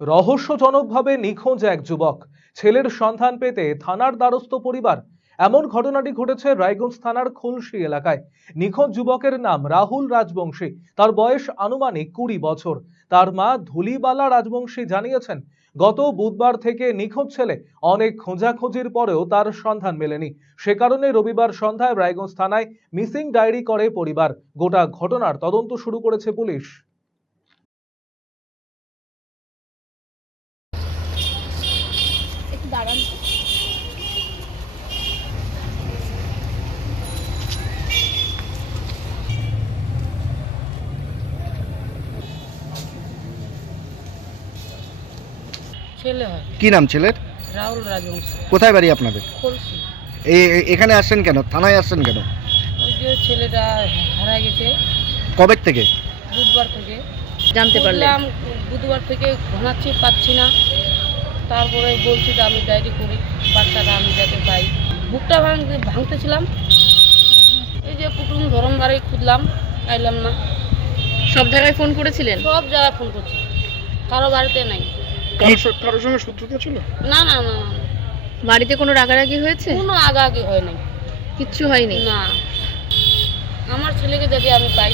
রহস্যজনকভাবে নিখোঁজ এক যুবক, ছেলের সন্ধান পেতে থানার দ্বারস্থ পরিবার। এমন ঘটনাটি ঘটেছে রায়গঞ্জ থানার খুলশী এলাকায়। নিখোঁজ যুবকের নাম রাহুল রাজবংশী, তার বয়স আনুমানিক 20 বছর। তার মা ধুলিবালা রাজবংশী জানিয়েছেন, গত বুধবার থেকে নিখোঁজ ছেলে। অনেক খোঁজাখুঁজির পরেও তার সন্ধান মেলেনি। সে কারণে রবিবার সন্ধ্যায় রায়গঞ্জ থানায় মিসিং ডায়েরি করে পরিবার। গোটা ঘটনার তদন্ত শুরু করেছে পুলিশ। ছেলে হয়। কি নাম ছেলের? রাহুল রাজবংশী। কোথায় বাড়ি আপনাদের? খুলশী। এখানে আসছেন কেন, থানায় আসছেন কেন? ওই যে ছেলেটা হারা গেছে কবে থেকে? বুধবার থেকে জানতে পারলাম। বুধবার থেকে ঘনাচ্ছি, পাচ্ছি না। তারপরে বলছি যে আমি ডায়েরি করি, বাচ্চাটা আমি যাতে পাই। বুকটা ভাঙতেছিলাম, এই যে কুটুম ধরম বাড়ি খুঁজলাম, পাইলাম না। সব জায়গায় ফোন করেছিলেন? সব জায়গায় ফোন করছি, কারো বাড়িতে নাই। কারোর সঙ্গে শত্রুতা ছিল? না না না না, বাড়িতে কোনো রাগারাগি হয়েছে? কোনো আগাআগি হয় নাই, কিচ্ছু হয়নি? না। আমার ছেলেকে যদি আমি পাই